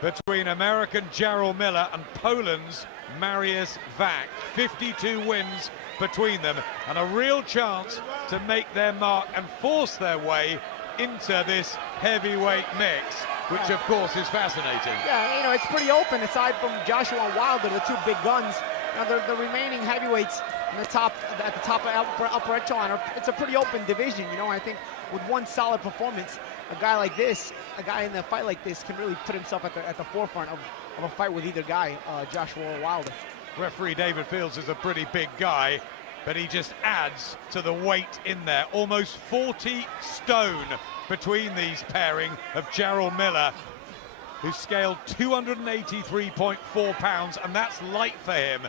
between American Jarrell Miller and Poland's Marius Wach. 52 wins between them, and a real chance to make their mark and force their way into this heavyweight mix, which of course is fascinating. Yeah, you know, it's pretty open aside from Joshua and Wilder, the two big guns. Now, the remaining heavyweights in the top, at the top of upper echelon, it's a pretty open division. You know, I think with one solid performance, a guy like this, a guy in a fight like this, can really put himself at the forefront of a fight with either guy, Joshua or Wilder. Referee David Fields is a pretty big guy, but he just adds to the weight in there. Almost 40 stone between these pairing of Jarrell Miller, who scaled 283.4 pounds, and that's light for him.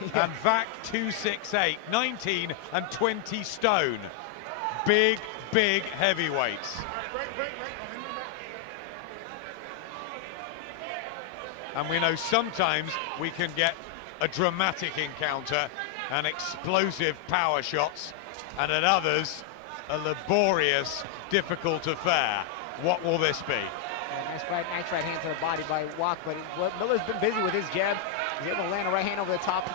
Yeah. And Wach 268, 19 and 20 stone. Big, big heavyweights. And we know sometimes we can get a dramatic encounter and explosive power shots, and at others, a laborious, difficult affair. What will this be? Yeah, nice right hand to the body by Wach, but Miller's been busy with his jab. He's able to land a right hand over the top.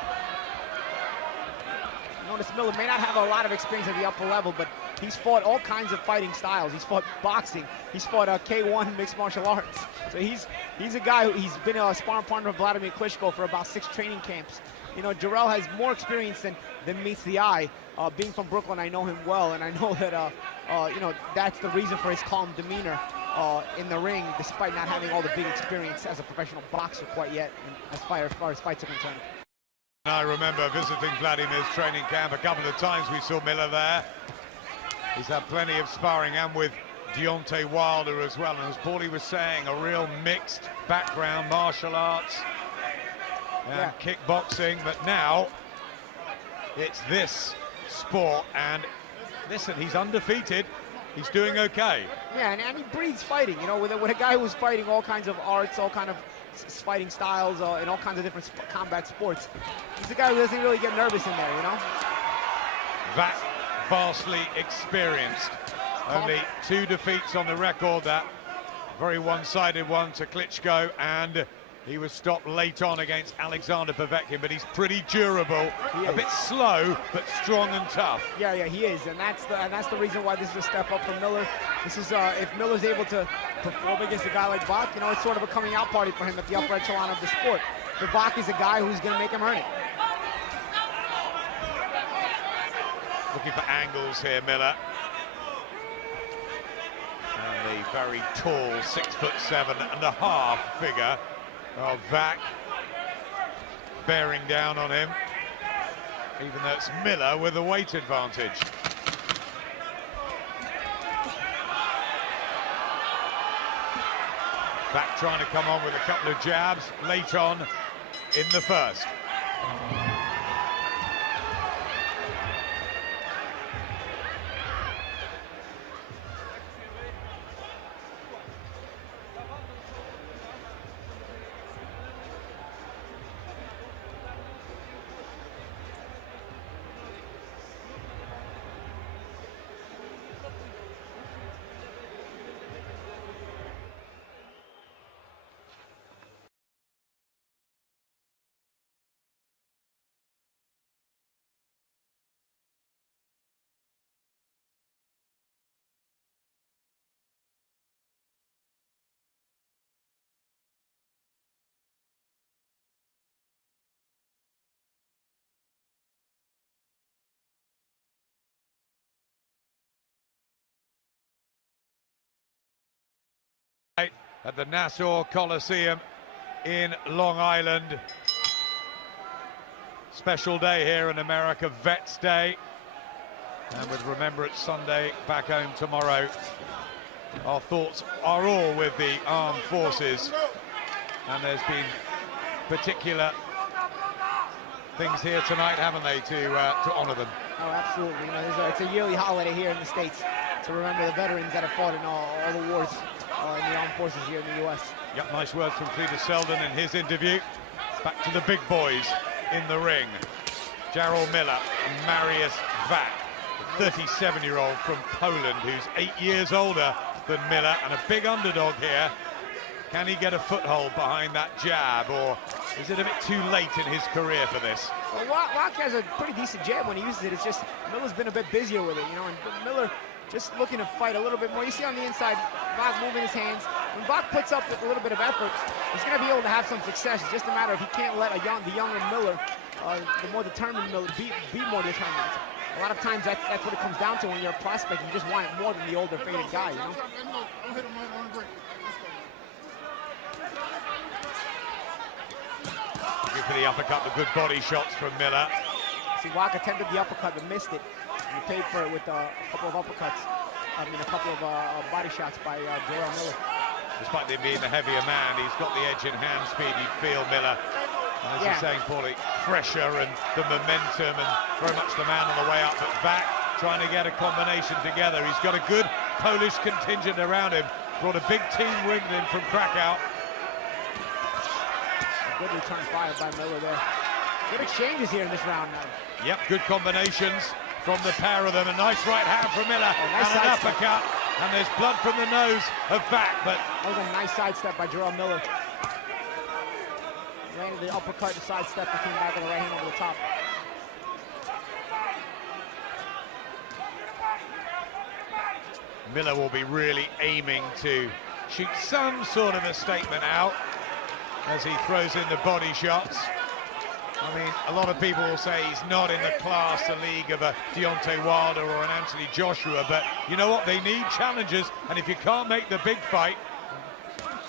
Notice Miller may not have a lot of experience at the upper level, but he's fought all kinds of fighting styles. He's fought boxing. He's fought K1 mixed martial arts. So he's a guy he's been a sparring partner of Vladimir Klitschko for about 6 training camps. You know, Jarrell has more experience than meets the eye. Being from Brooklyn, I know him well, and I know that you know, that's the reason for his calm demeanor in the ring, despite not having all the big experience as a professional boxer quite yet, as far as fights are concerned. I remember visiting Vladimir's training camp a couple of times. We saw Miller there. He's had plenty of sparring, and with Deontay Wilder as well. And as Paulie was saying, a real mixed background, martial arts and kickboxing. But now it's this sport, and listen, he's undefeated. He's doing okay. Yeah, and he breathes fighting, you know, with a guy who's fighting all kinds of arts, all kind of fighting styles, in all kinds of different combat sports. He's a guy who doesn't really get nervous in there, you know? That vastly experienced. Only 2 defeats on the record, that very one-sided one to Klitschko, and he was stopped late on against Alexander Povetkin, but he's pretty durable. A bit slow, but strong and tough. Yeah, he is, and that's the reason why this is a step up for Miller. This is if Miller's able to perform against a guy like Wach, you know, it's sort of a coming out party for him at the upper echelon of the sport. But Wach is a guy who's going to make him earn it. Looking for angles here, Miller. And the very tall 6'7.5" figure of Wach bearing down on him, even though it's Miller with a weight advantage. Wach trying to come on with a couple of jabs late on in the first. At the Nassau Coliseum in Long Island. Special day here in America, Vets Day. And with Remembrance Sunday back home tomorrow, our thoughts are all with the armed forces. And there's been particular things here tonight, haven't they, to honour them? Oh, absolutely. You know, it's a yearly holiday here in the States to remember the veterans that have fought in all the wars in the armed forces here in the U.S. Yep, nice words from Cletus Selden in his interview. Back to the big boys in the ring. Jarrell Miller and Marius Wach, the 37-year-old from Poland, who's 8 years older than Miller, and a big underdog here. Can he get a foothold behind that jab, or is it a bit too late in his career for this? Well, Wach has a pretty decent jab when he uses it. It's just Miller's been a bit busier with it, you know, and Miller just looking to fight a little bit more. You see on the inside, Wach moving his hands. When Wach puts up a little bit of effort, he's going to be able to have some success. It's just a matter of he can't let the younger Miller, the more determined Miller, be more determined. A lot of times that's what it comes down to when you're a prospect. You just want it more than the older, faded guy, you know? For the uppercut, the good body shots from Miller. See, Wach attempted the uppercut but missed it. He paid for it with a couple of uppercuts. I mean, a couple of body shots by Jarrell Miller. Despite him being the heavier man, he's got the edge in hand speed. You'd feel Miller, as you're saying, Paulie, fresher and the momentum and very much the man on the way up. But Wach trying to get a combination together. He's got a good Polish contingent around him. Brought a big team with him from Krakow. Good return fire by Miller there. Good exchanges here in this round now. Yep, good combinations from the pair of them. A nice right hand from Miller, nice and an uppercut. And there's blood from the nose of Wach, but... That was a nice sidestep by Jarrell Miller. Landed the uppercut, the sidestep, and came back with the right hand over the top. Miller will be really aiming to shoot some sort of a statement out as he throws in the body shots. I mean, a lot of people will say he's not in the class, the league of a Deontay Wilder or an Anthony Joshua, but you know what? They need challenges, and if you can't make the big fight,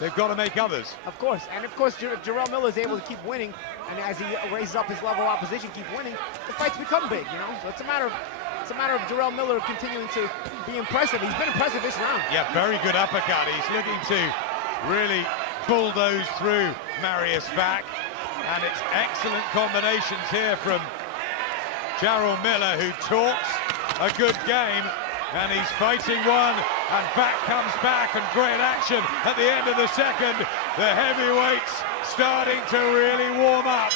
they've got to make others. Of course, and of course, if Jarrell Miller is able to keep winning, and as he raises up his level of opposition, keep winning, the fights become big, you know? So it's a matter of Jarrell Miller continuing to be impressive. He's been impressive this round. Yeah, very good uppercut. He's looking to really bulldoze through Marius Wach, and it's excellent combinations here from Jarrell Miller, who talks a good game, and he's fighting one, and Wach comes back, and great action at the end of the second. The heavyweights starting to really warm up.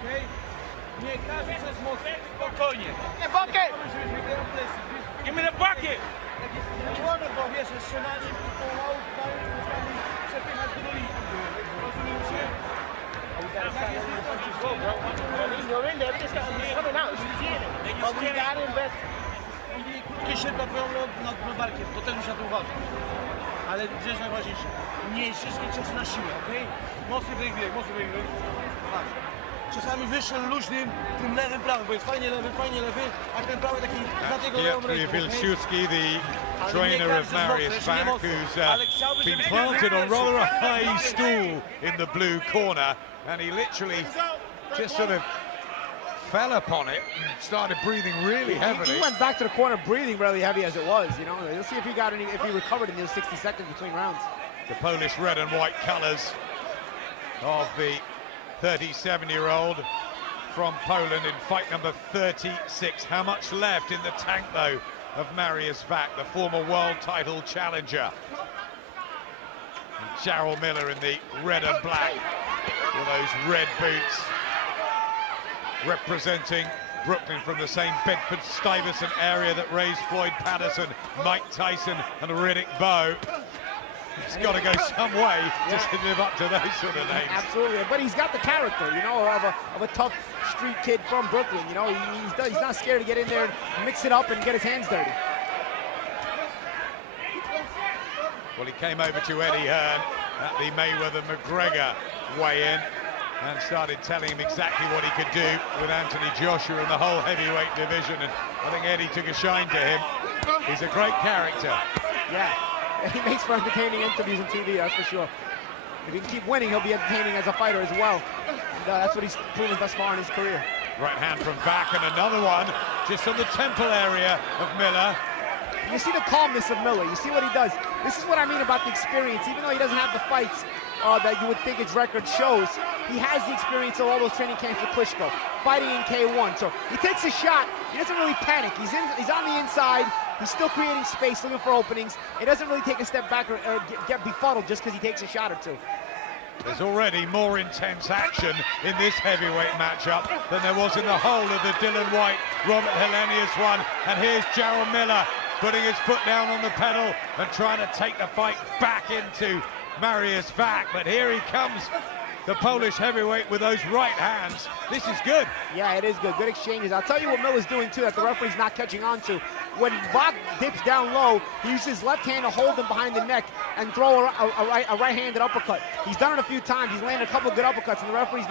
Okay? Nie każdy przez most, spokojnie. Nie, bucket! Give me the bucket! Nie wolno, bo wiesz, strzelanie pomału, przepychać do linii. Rozumiem się? Tak jest But we gotta invest. Krótkie się dopiero nad barkiem, to też już na to uważam. Ale rzecz najważniejsza, nie wszystkie ciosy na siłę, okej? Mocny wybieg, mocny wybieg. Czasami wyższym, luźnym, tym lewym, prawym, bo jest fajnie lewy, a ten prawy taki na tego lewą ręką. Wilczewski, the trainer of Marius Wach, who's been planted on rather a high stool in the blue corner, and he literally just sort of fell upon it and started breathing really heavily. He went back to the corner breathing really heavy as it was, you know. Let's see if he recovered in those 60 seconds between rounds. The Polish red and white colors of the 37-year-old from Poland in fight number 36. How much left in the tank, though, of Marius Wach, the former world title challenger? And Jarrell Miller in the red and black with those red boots, representing Brooklyn from the same Bedford-Stuyvesant area that raised Floyd Patterson, Mike Tyson and Riddick Bowe. He's got to go some way just to live up to those sort of names. Absolutely, but he's got the character, you know, of a tough street kid from Brooklyn. You know, he's not scared to get in there and mix it up and get his hands dirty. Well, he came over to Eddie Hearn at the Mayweather-McGregor weigh-in and started telling him exactly what he could do with Anthony Joshua in the whole heavyweight division, and I think Eddie took a shine to him. He's a great character. Yeah. He makes for entertaining interviews on TV, that's for sure. If he can keep winning, he'll be entertaining as a fighter as well. And, that's what he's proven thus far in his career. Right hand from Wach, and another one just on the temple area of Miller. You see the calmness of Miller. You see what he does. This is what I mean about the experience. Even though he doesn't have the fights that you would think his record shows, he has the experience of all those training camps with Klitschko, fighting in K1. So he takes a shot. He doesn't really panic. He's on the inside. He's still creating space, looking for openings. He doesn't really take a step back or get befuddled just because he takes a shot or two. There's already more intense action in this heavyweight matchup than there was in the whole of the Dylan White, Robert Helenius one. And here's Jarrell Miller putting his foot down on the pedal and trying to take the fight back into Marius Wach. But here he comes, the Polish heavyweight, with those right hands. This is good. Yeah, it is good. Good exchanges. I'll tell you what Miller's doing, too, that the referee's not catching on to. When Wach dips down low, he uses his left hand to hold him behind the neck and throw a right-handed uppercut. He's done it a few times. He's landed a couple of good uppercuts, and the referee,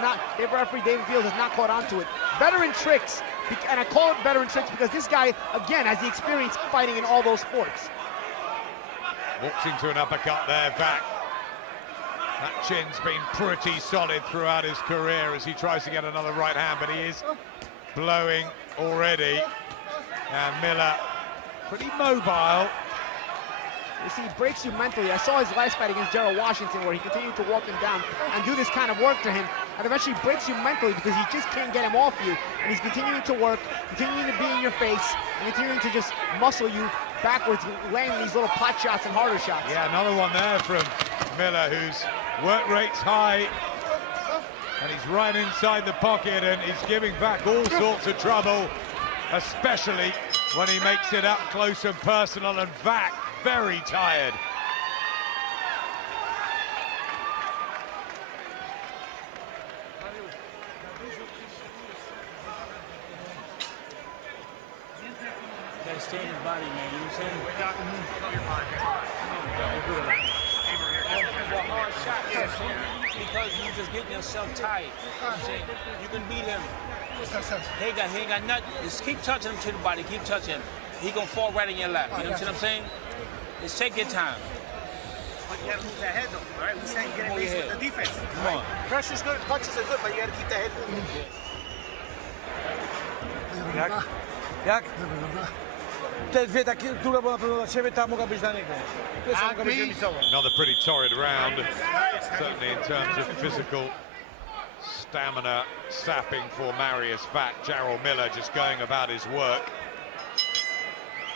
David Fields, has not caught on to it. Veteran tricks, and I call it veteran tricks because this guy, again, has the experience fighting in all those sports. Walks into an uppercut there, Wach. That chin's been pretty solid throughout his career as he tries to get another right hand, but he is blowing already. And Miller, pretty mobile. You see, he breaks you mentally. I saw his last fight against Jarrell Washington where he continued to walk him down and do this kind of work to him, and eventually breaks you mentally because he just can't get him off you. And he's continuing to work, continuing to be in your face, and continuing to just muscle you backwards, landing these little pot shots and harder shots. Yeah, another one there from Miller, whose work rate's high. And he's right inside the pocket, and he's giving Wach all sorts of trouble, especially when he makes it up close and personal, and Wach very tired. Gotta stay in his body, man. You know what I'm saying? It's a hard shot, you know what I'm saying? Because you just getting yourself tired. You know what I'm saying? You can beat him. He ain't got nothing. Just keep touching him to the body. Keep touching him. He gonna fall right in your lap. You know what I'm saying? Just take your time. But you gotta move that head though, right? We're saying get away with the defense. Come on. Pressure's good, punches are good, but you gotta keep that head moving. Jak? Te dwie takie długo było na pewno dla ciebie, ta mogła być dla niego. Pierwsza mogła być remisowa. Another pretty torrid round, certainly in terms of physical stamina sapping for Marius Wach. Jarrell Miller just going about his work.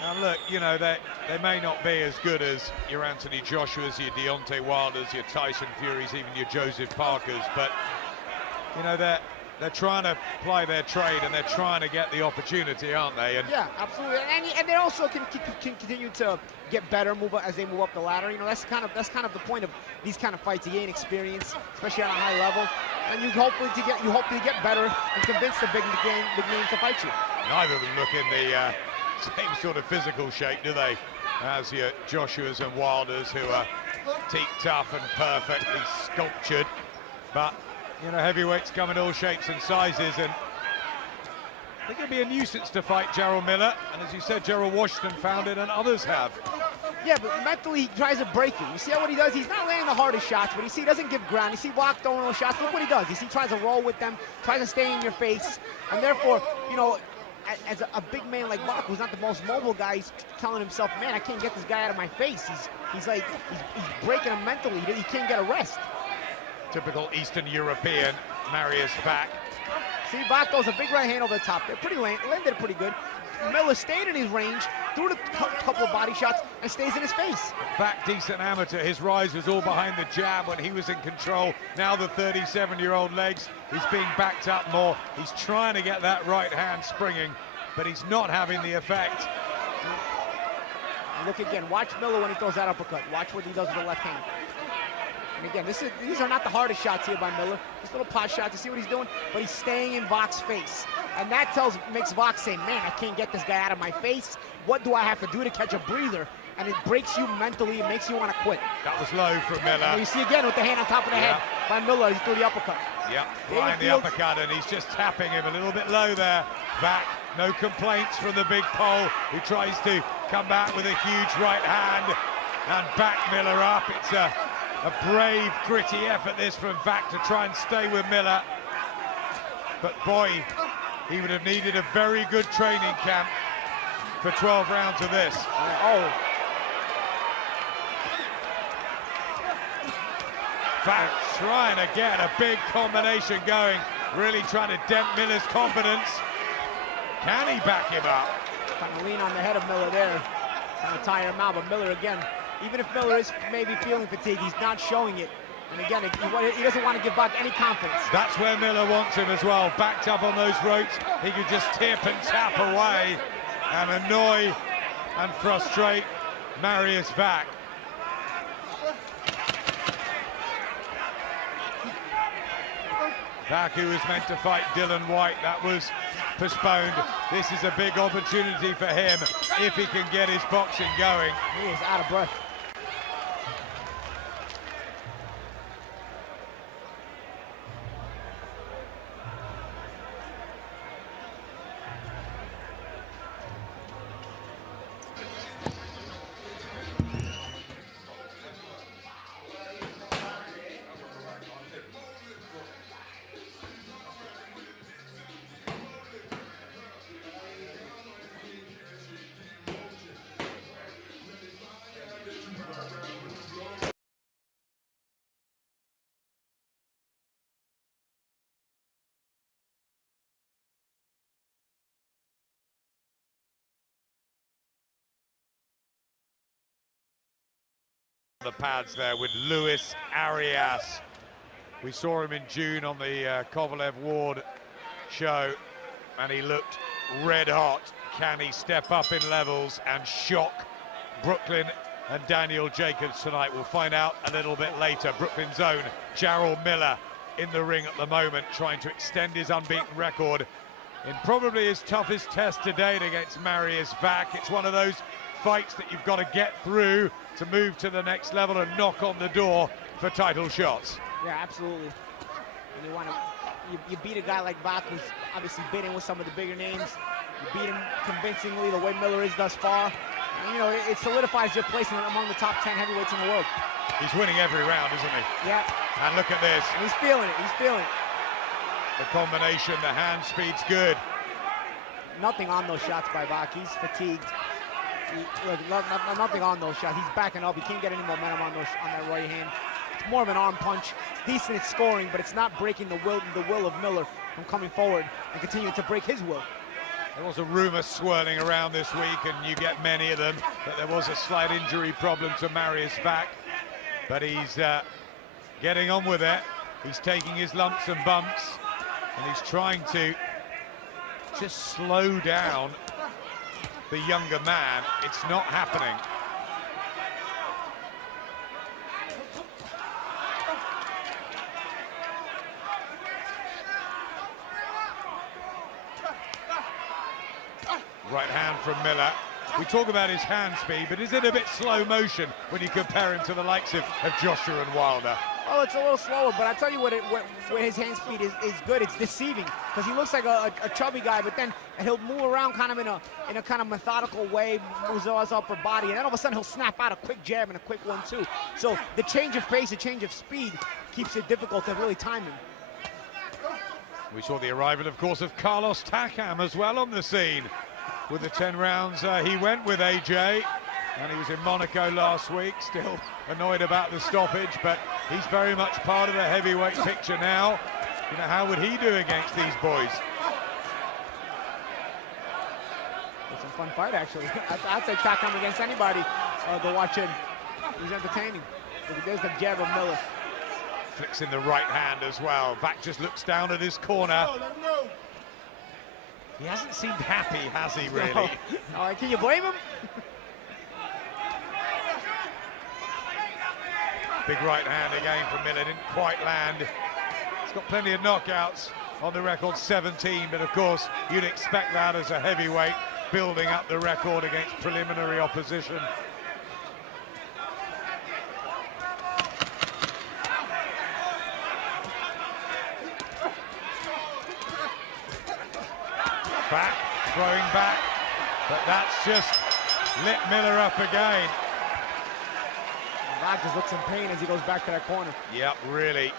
Now look, you know, they may not be as good as your Anthony Joshua's, your Deontay Wilders, your Tyson Furies, even your Joseph Parkers, but you know, they're trying to ply their trade and they're trying to get the opportunity, aren't they? And yeah, absolutely, and they also can continue to get better, as they move up the ladder. You know, that's kind of the point of these kind of fights. You gain experience, especially on a high level, and you hopefully get better and convince the big names to fight you. Neither of them look in the same sort of physical shape, do they? As your Joshua's and Wilders, who are teak tough and perfectly sculptured, but you know, heavyweights come in all shapes and sizes, and I think it'll be a nuisance to fight Jarrell Miller. And as you said, Jarrell Washington found it, and others have. Yeah, but mentally he tries to break you. You see what he does? He's not landing the hardest shots, but you see he doesn't give ground. You see Wach throwing those shots. Look what he does. You see he tries to roll with them, tries to stay in your face, and therefore, you know, as a big man like Wach, who's not the most mobile guy, he's telling himself, man, I can't get this guy out of my face. He's breaking him mentally. He can't get a rest. Typical Eastern European, Marius Wach. See, Wach goes a big right hand over the top. They're pretty landed pretty good. Miller stayed in his range, threw a couple of body shots, and stays in his face. Wach, decent amateur. His rise was all behind the jab when he was in control. Now the 37-year-old legs, he's being backed up more. He's trying to get that right hand springing, but he's not having the effect. And look again, watch Miller when he throws that uppercut. Watch what he does with the left hand. And again, these are not the hardest shots here by Miller. Just little pot shots. You see what he's doing? But he's staying in Wach's face. And that makes Wach say, man, I can't get this guy out of my face. What do I have to do to catch a breather? And it breaks you mentally. It makes you want to quit. That was low from Miller. And you see again with the hand on top of the head by Miller. He threw the uppercut. Yep, flying the uppercut, and he's just tapping him a little bit low there. Wach, no complaints from the big Pole, who tries to come back with a huge right hand and back Miller up. It's a brave, gritty effort this from Wach to try and stay with Miller. But boy, he would have needed a very good training camp for 12 rounds of this. Wach trying to get a big combination going, really trying to dent Miller's confidence. Can he back him up? Trying to lean on the head of Miller there, trying to tire him out, but Miller again, even if Miller is maybe feeling fatigue, he's not showing it. And again, he doesn't want to give back any confidence. That's where Miller wants him as well. Backed up on those ropes, he could just tip and tap away and annoy and frustrate Marius Wach. Wach, who was meant to fight Dylan White, that was postponed. This is a big opportunity for him if he can get his boxing going. He is out of breath. The pads there with Luis Arias. We saw him in June on the Kovalev Ward show and he looked red hot. Can he step up in levels and shock Brooklyn and Daniel Jacobs tonight? We'll find out a little bit later. Brooklyn's own Jarrell Miller in the ring at the moment, trying to extend his unbeaten record in probably his toughest test to date against Marius Wach. It's one of those fights that you've got to get through to move to the next level and knock on the door for title shots. Yeah, absolutely. And you beat a guy like Wach, who's obviously been in with some of the bigger names. You beat him convincingly the way Miller is thus far. And, you know, it solidifies your placement among the top 10 heavyweights in the world. He's winning every round, isn't he? Yeah. And look at this. And he's feeling it. He's feeling it. The combination, the hand speed's good. Nothing on those shots by Wach. He's fatigued. Look, nothing on those shots. He's backing up. He can't get any momentum on that right hand. It's more of an arm punch. It's decent at scoring, but it's not breaking the will of Miller from coming forward and continuing to break his will. There was a rumor swirling around this week, and you get many of them, that there was a slight injury problem to Marius Wach, but he's getting on with it. He's taking his lumps and bumps, and he's trying to just slow down the younger man. It's not happening. Right hand from Miller. We talk about his hand speed, but is it a bit slow motion when you compare him to the likes of Joshua and Wilder? Well, it's a little slower, but I tell you what, where his hand speed is good. It's deceiving, because he looks like a chubby guy, but then he'll move around kind of in a kind of methodical way, moves his upper body, and then all of a sudden he'll snap out a quick jab and a quick 1-2. So the change of pace, the change of speed, keeps it difficult to really time him. We saw the arrival, of course, of Carlos Takam as well on the scene. With the 10 rounds he went with AJ, and he was in Monaco last week, still annoyed about the stoppage, but he's very much part of the heavyweight picture now. You know, how would he do against these boys? It's a fun fight, actually. I'd take Takam against anybody to watch him. He's entertaining. There's the jab of Miller. Flicks in the right hand as well. Wach just looks down at his corner. He hasn't seemed happy, has he, really? No. Can you blame him? Big right hand again from Miller, didn't quite land. He's got plenty of knockouts on the record, 17, but of course you'd expect that as a heavyweight, building up the record against preliminary opposition. Back, throwing back, but that's just lit Miller up again. Wach just looks in pain as he goes back to that corner. Yep, really.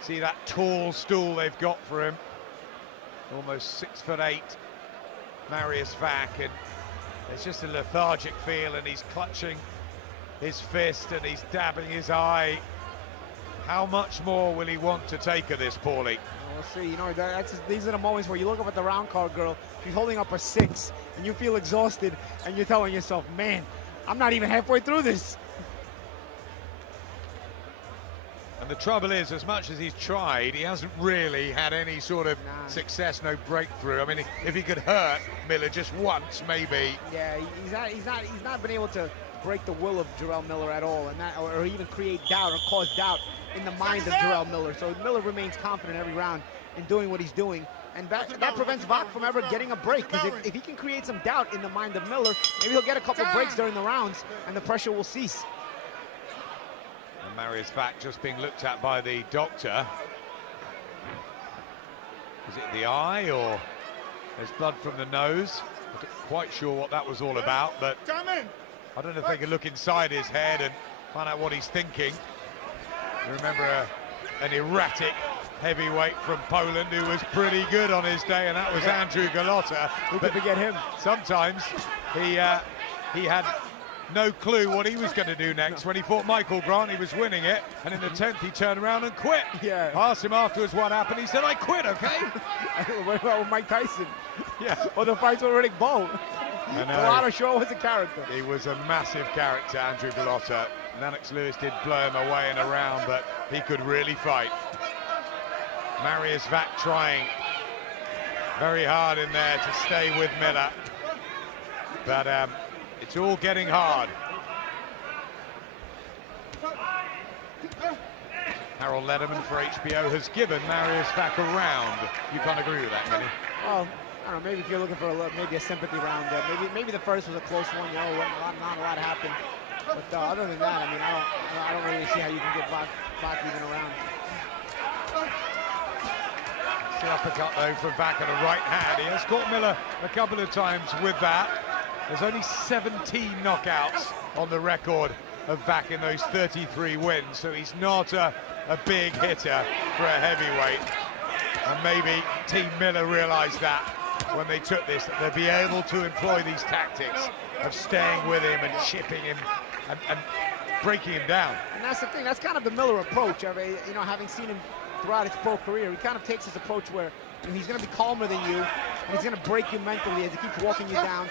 See that tall stool they've got for him. Almost 6'8", Marius Wach, and there's just a lethargic feel, and he's clutching his fist and he's dabbing his eye. How much more will he want to take of this, Paulie? We'll see. You know, these are the moments where you look up at the round card girl, she's holding up a 6, and you feel exhausted, and you're telling yourself, man, I'm not even halfway through this. And the trouble is, as much as he's tried, he hasn't really had any sort of success, no breakthrough. I mean, if he could hurt Miller just once, maybe. Yeah, he's not been able to break the will of Jarrell Miller at all, and that, or even create doubt or cause doubt in the mind of Jarrell Miller. So Miller remains confident every round in doing what he's doing, and that prevents Wach from ever getting a break. Because if he can create some doubt in the mind of Miller, maybe he'll get a couple breaks during the rounds, and the pressure will cease. And Marius Wach just being looked at by the doctor. Is it the eye, or there's blood from the nose? I'm not quite sure what that was all about, but I don't know if they can look inside his head and find out what he's thinking. You remember an erratic heavyweight from Poland who was pretty good on his day, and that was Andrew Golota. Who could forget him? Sometimes he had no clue what he was going to do next. When he fought Michael Grant, he was winning it, and in the 10th he turned around and quit. Yeah. Asked him afterwards what happened, he said, "I quit, okay?" What about with Mike Tyson? Yeah. Or the fights with Riddick Bowe? Golota sure was a character. He was a massive character, Andrew Golota. Lennox Lewis did blow him away in a round, but he could really fight. Marius Wach trying very hard in there to stay with Miller, but it's all getting hard. Harold Lederman for HBO has given Marius Wach a round. You can't agree with that, can you? Well, I don't know, maybe if you're looking for maybe a sympathy round, maybe the first was a close one, you know, not a lot happened. But other than that, I mean, I don't really see how you can get Wach even around. The uppercut though from Wach at a right hand. He has caught Miller a couple of times with that. There's only 17 knockouts on the record of Wach in those 33 wins, so he's not a big hitter for a heavyweight. And maybe Team Miller realized that when they took this, that they'd be able to employ these tactics of staying with him and chipping him and breaking him down. And that's the thing, that's kind of the Miller approach. I mean, you know, having seen him throughout his pro career, he kind of takes his approach where, you know, he's going to be calmer than you, and he's going to break you mentally as he keeps walking you down.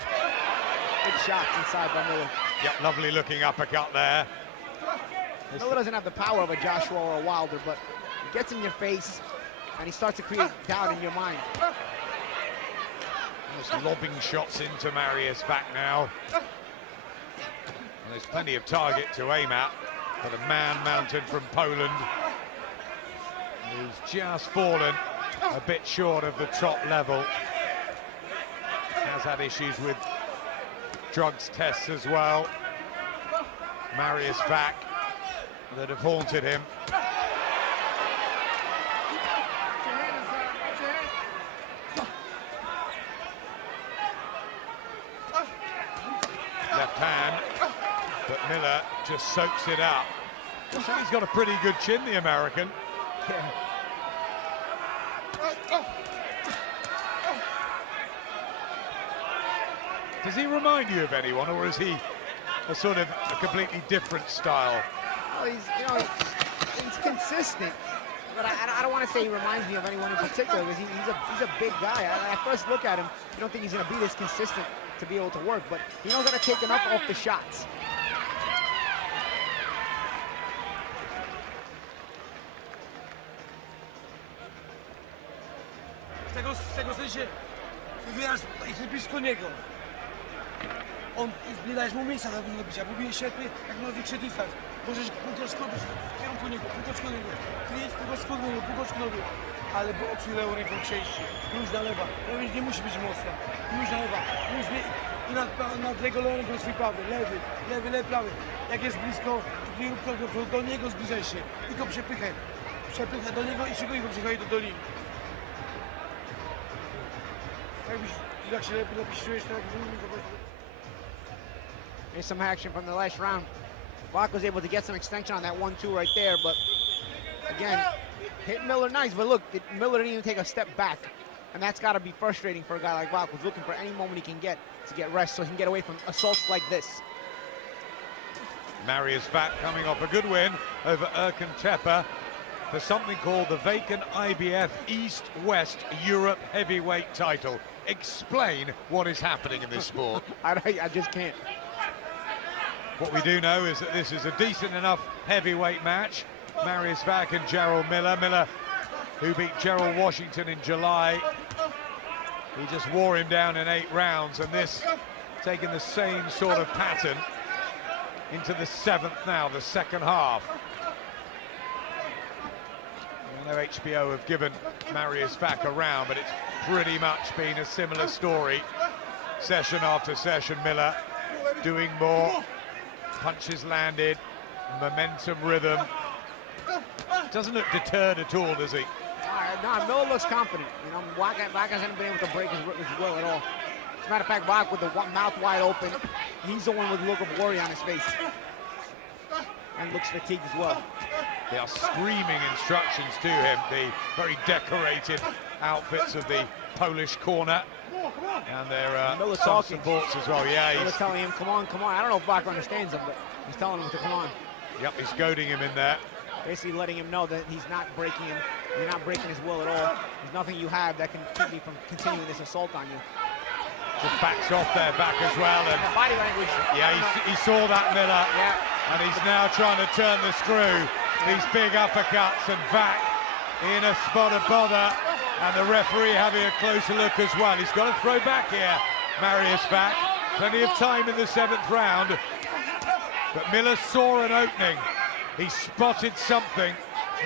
Big shots inside by Miller. Yep, lovely looking uppercut there. Miller doesn't have the power of a Joshua or a Wilder, but he gets in your face, and he starts to create doubt in your mind. Just lobbing shots into Marius Wach now. And there's plenty of target to aim at for the man mounted from Poland, who's just fallen a bit short of the top level. Has had issues with drugs tests as well. Marius Wach that have haunted him. Left hand, but Miller just soaks it up. So he's got a pretty good chin, the American. Yeah. Does he remind you of anyone, or is he a sort of a completely different style? Well, he's consistent, but I don't want to say he reminds me of anyone in particular, because he's a big guy. At first look at him, you don't think he's going to be this consistent to be able to work, but he knows how to take enough off the shots. W tego sensie wyraz jest blisko niego. On, nie dajesz mu miejsca do bicia, bo bije świetny, jak ma większy dystans. Możesz półtoczko w kierunku niego, półtoczko niego, kryjesz półtoczko niego, ale boksuje lewą ręką częściej, luźna lewa, nie musi być mocna, luźna lewa, i nad jego lewą ręką swój prawy, lewy, prawy. Jak jest blisko, to do niego zbliżaj się, tylko przepychaj do niego i szykuj go, przychodzi do linii. Jak się lepiej czujesz, tak Here's some action from the last round. Wach was able to get some extension on that 1-2 right there, but again, hit Miller nice, but look, Miller didn't even take a step back. And that's got to be frustrating for a guy like Wach, who's looking for any moment he can get to get rest so he can get away from assaults like this. Marius Wach coming off a good win over Erkan Tepe for something called the vacant IBF East-West Europe heavyweight title. Explain what is happening in this sport. I just can't. What we do know is that this is a decent enough heavyweight match. Marius Wach and Jarrell Miller. Miller, who beat Jarrell Washington in July. He just wore him down in 8 rounds, and this taking the same sort of pattern into the 7th now, the second half. I know HBO have given Marius Wach a round, but it's pretty much been a similar story. Session after session, Miller doing more, punches landed, momentum, rhythm. Doesn't look deterred at all, does he? No, Miller looks confident. You know, Wach hasn't been able to break his will at all. As a matter of fact, Wach with the mouth wide open, he's the one with a look of worry on his face. And looks fatigued as well. They are screaming instructions to him, the very decorated outfits of the Polish corner. And their some supports as well. Yeah, he's telling him, come on, come on. I don't know if Wach understands him, but he's telling him to come on. Yep, he's goading him in there. Basically letting him know that he's not breaking him. You're not breaking his will at all. There's nothing you have that can keep me from continuing this assault on you. Just backs off there, back as well. And body language. Yeah, he saw that, Miller. Yeah. And he's now trying to turn the screw. These big uppercuts, and Wach in a spot of bother. And the referee having a closer look as well. He's got to throw back here, Marius Wach. Plenty of time in the 7th round. But Miller saw an opening. He spotted something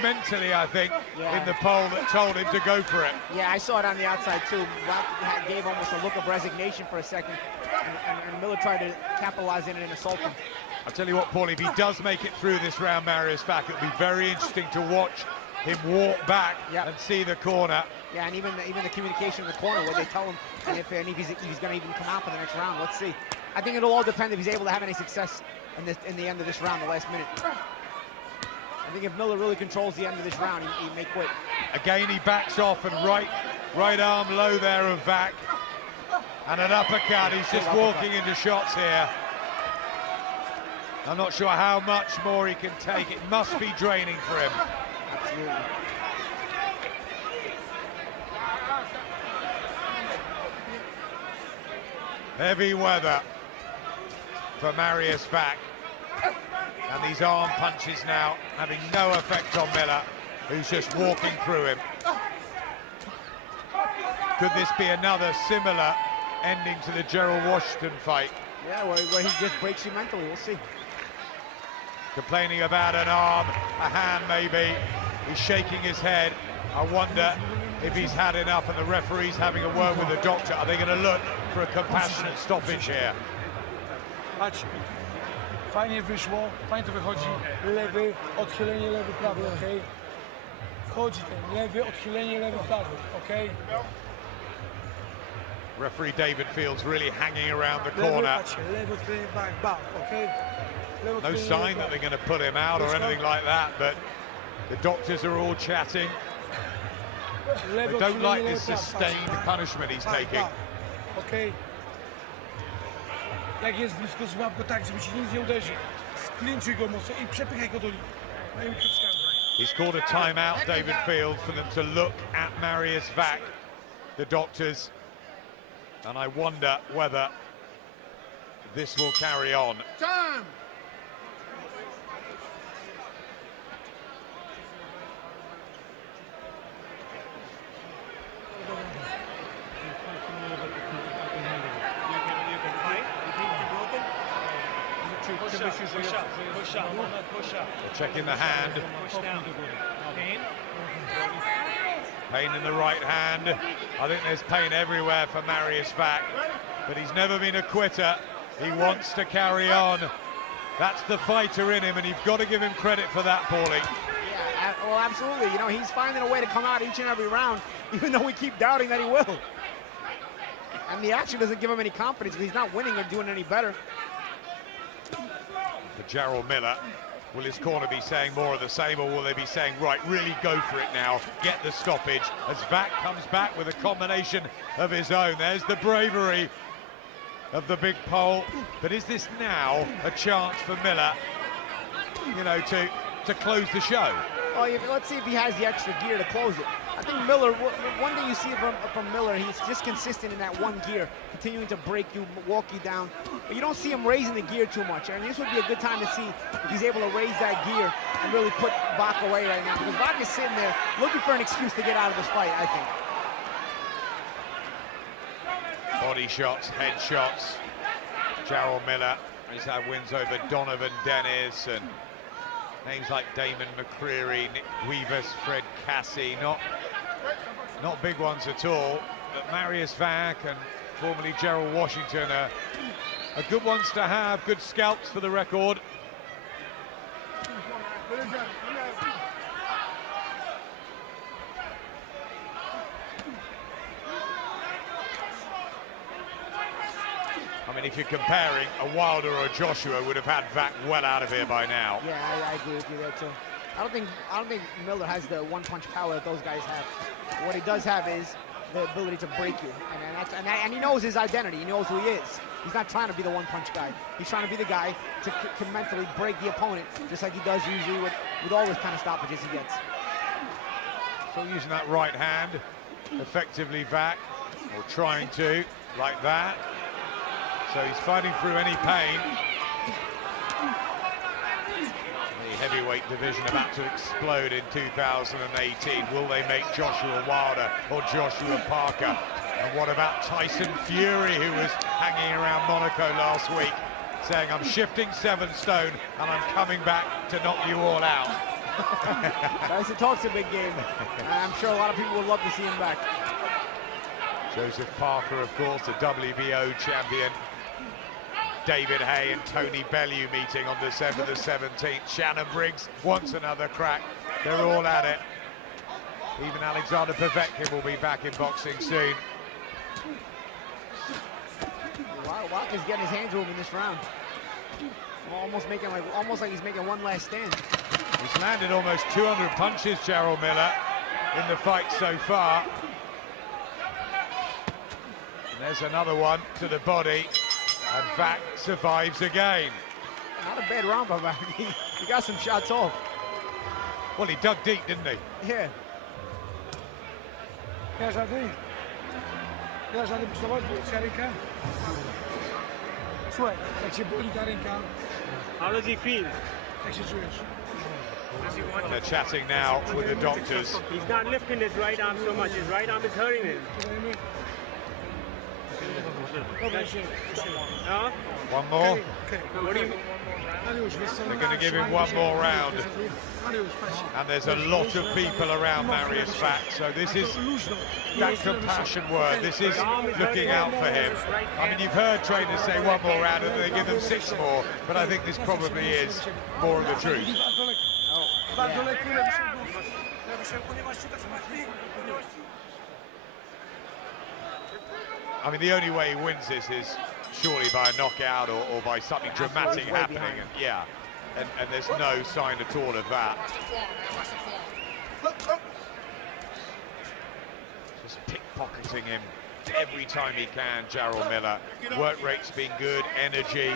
mentally, I think, in the pole that told him to go for it. Yeah, I saw it on the outside too. Wach gave almost a look of resignation for a second, and Miller tried to capitalize in it and assault him. I'll tell you what, Paul, if he does make it through this round, Marius Wach, it'll be very interesting to watch him walk back and see the corner. Yeah, and even the communication in the corner where they tell him if he's going to even come out for the next round. Let's see. I think it'll all depend if he's able to have any success in the end of this round, the last minute. I think if Miller really controls the end of this round, he may quit. Again, he backs off, and right arm low there of Wach. And an uppercut. He's just walking into shots here. I'm not sure how much more he can take. It must be draining for him. Absolutely. Heavy weather for Marius Wach. And these arm punches now having no effect on Miller, who's just walking through him. Could this be another similar ending to the Jarrell Washington fight? Yeah, where he just breaks you mentally. We'll see. Complaining about an arm, a hand maybe. He's shaking his head. I wonder if he's had enough, and the referee's having a word with the doctor. Are they going to look for a compassionate stoppage here? Patrz, fajnie wyszło, fajnie to wychodzi. Lewy, odchylenie, lewy, prawy, okej? Wchodzi ten lewy, odchylenie, lewy, prawy, okej? Referee David Fields really hanging around the corner. Lewy, odchylenie, back, okej? No sign that they're going to put him out or anything like that, but the doctors are all chatting. They don't like this sustained punishment he's taking. Okej? Jak jest blisko, złap go tak, żeby ci nic nie uderzy. Sklinczuj go mocno i przepychaj go do linii. He's called a timeout, David Fields, for them to look at Marius Wach, the doctors. And I wonder whether this will carry on. Time! Push up. They're checking the hand. Push down. Pain? Pain in the right hand. I think there's pain everywhere for Marius Wach, but he's never been a quitter. He wants to carry on. That's the fighter in him, and you've got to give him credit for that, Paulie. Yeah, well, absolutely. You know, he's finding a way to come out each and every round, even though we keep doubting that he will. And the action doesn't give him any confidence because he's not winning or doing any better. For Jarrell Miller, will his corner be saying more of the same, or will they be saying, right, really go for it now, get the stoppage, as Wach comes back with a combination of his own. There's the bravery of the big pole, but is this now a chance for Miller, you know, to close the show? Well, let's see if he has the extra gear to close it. I think Miller, one thing you see from Miller, he's just consistent in that one gear, continuing to break you, walk you down. But you don't see him raising the gear too much. And this would be a good time to see if he's able to raise that gear and really put Wach away right now. Because Wach is sitting there looking for an excuse to get out of this fight, I think. Body shots, head shots. Jarrell Miller, he's had wins over Donovan Dennis and names like Damon McCreary, Nick Guivas, Fred Cassie, not big ones at all. But Marius Wach and formerly Jarrell Washington are good ones to have, good scalps for the record. I mean, if you're comparing, a Wilder or a Joshua would have had Wach well out of here by now. Yeah, I agree with you there too. I don't think Miller has the one-punch power that those guys have. What he does have is the ability to break you, and he knows his identity. He knows who he is. He's not trying to be the one-punch guy. He's trying to be the guy to can mentally break the opponent, just like he does usually with all the kind of stoppages he gets. So using that right hand, effectively Wach, or trying to, like that. So he's fighting through any pain. The heavyweight division about to explode in 2018. Will they make Joshua Wilder or Joshua Parker? And what about Tyson Fury, who was hanging around Monaco last week, saying, I'm shifting 7 stone and I'm coming back to knock you all out. Tyson talks a big game. I'm sure a lot of people would love to see him back. Joseph Parker, of course, the WBO champion. David Hay and Tony Bellew meeting on December the 17th. Shannon Briggs wants another crack. They're all at it. Even Alexander Povetkin will be back in boxing soon. Wach is getting his hands to him in this round. Almost like he's making one last stand. He's landed almost 200 punches, Jarrell Miller, in the fight so far. And there's another one to the body. And Wach survives again. Not a bad round by Wach. He got some shots off. Well, he dug deep, didn't he? Yeah. Dasz rady pustować, bo się ręka? Słuchaj, jak cię boli ta ręka, How does he feel? jak się czujesz? And they're chatting now with the doctors. He's not lifting his right arm so much. His right arm is hurting him. Huh? One more. What do you mean? They're going to give him one more round. And there's a lot of people around Marius Wach, so this is that compassion word. This is looking out for him. I mean, you've heard trainers say one more round and they give them 6 more, but I think this probably is more of the truth. I mean, the only way he wins this is surely by a knockout or by something dramatic happening. And, yeah, and there's no sign at all of that. Just pickpocketing him every time he can, Jarrell Miller. Work rate's been good, energy.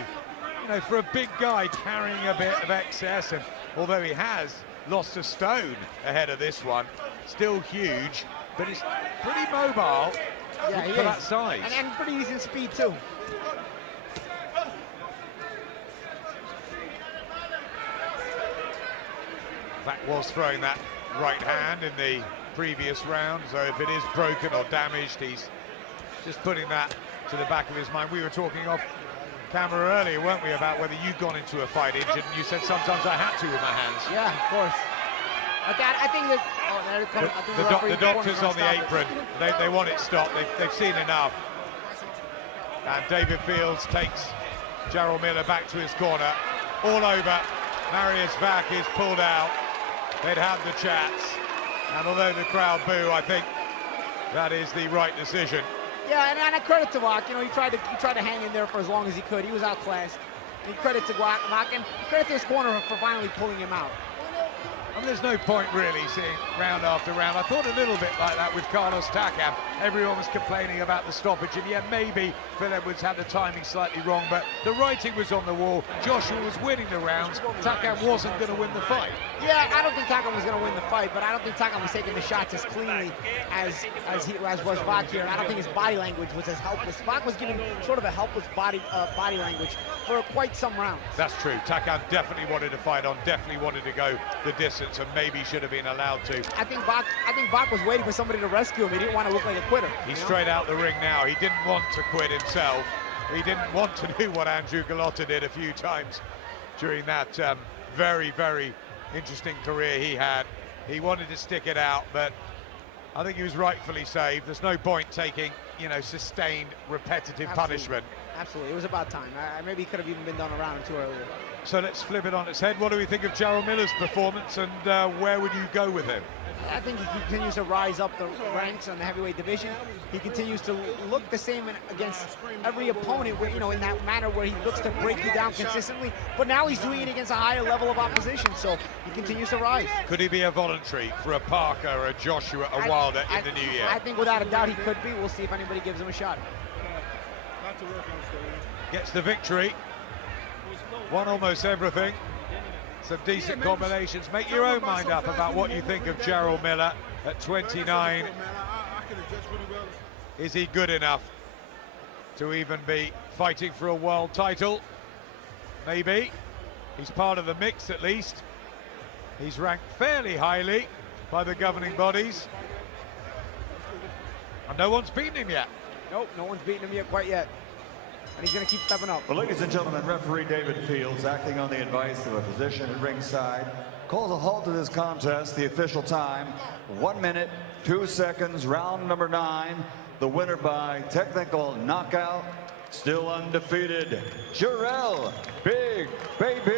You know, for a big guy carrying a bit of excess, and although he has lost a stone ahead of this one, still huge, but he's pretty mobile. Yeah, he for is. that size. And pretty decent speed too. Wach was throwing that right hand in the previous round, so if it is broken or damaged, he's just putting that to the back of his mind. We were talking off camera earlier, weren't we, about whether you'd gone into a fight injured, and you said sometimes I had to with my hands. Yeah, of course. I think that the doctors on the apron, they want it stopped. They've seen enough. And David Fields takes Jarrell Miller back to his corner. All over. Marius Wach is pulled out. They'd had the chats. And although the crowd boo, I think that is the right decision. Yeah, and a credit to Wach. You know, he tried to hang in there for as long as he could. He was outclassed. And credit to Wach, and credit to his corner for finally pulling him out. And there's no point really seeing round after round. I thought a little bit like that with Carlos Takam. everyone was complaining about the stoppage, and yeah, maybe Phil Edwards had the timing slightly wrong, but the writing was on the wall. Joshua was winning the rounds. Takam wasn't going to win the fight. Yeah, I don't think Takam was going to win the fight, but I don't think Takam was taking the shots as cleanly as was Wach here. I don't think his body language was as helpless. Wach was giving sort of a helpless body language for quite some rounds. That's true. Takam definitely wanted to fight on, definitely wanted to go the distance, and maybe should have been allowed to. I think Wach was waiting for somebody to rescue him. He didn't want to look like a quitter. He's straight out the ring now. He didn't want to quit himself. He didn't want to do what Andrew Gallotta did a few times during that very, very interesting career he had. He wanted to stick it out, but I think he was rightfully saved. There's no point taking, you know, sustained, repetitive punishment. Absolutely, it was about time. Maybe he could have even been done a round or two earlier. So let's flip it on its head. What do we think of Jarrell Miller's performance, and where would you go with him? I think he continues to rise up the ranks on the heavyweight division. He continues to look the same against every opponent, where, you know, in that manner where he looks to break you down consistently. But now he's doing it against a higher level of opposition, so he continues to rise. Could he be a voluntary for a Parker, a Joshua, a Wilder in the new year? I think without a doubt he could be. We'll see if anybody gives him a shot. Gets the victory. Won almost everything. Some decent combinations. Make your own mind up about what you think of Jarrell Miller at 29. Is he good enough to even be fighting for a world title? Maybe. He's part of the mix at least. He's ranked fairly highly by the governing bodies. And no one's beaten him yet. Nope, no one's beaten him yet quite yet. And he's going to keep stepping up. Well, ladies and gentlemen, referee David Fields, acting on the advice of a physician at ringside, calls a halt to this contest. The official time, 1 minute, 2 seconds, round number 9. The winner by technical knockout, still undefeated, Jarrell Big Baby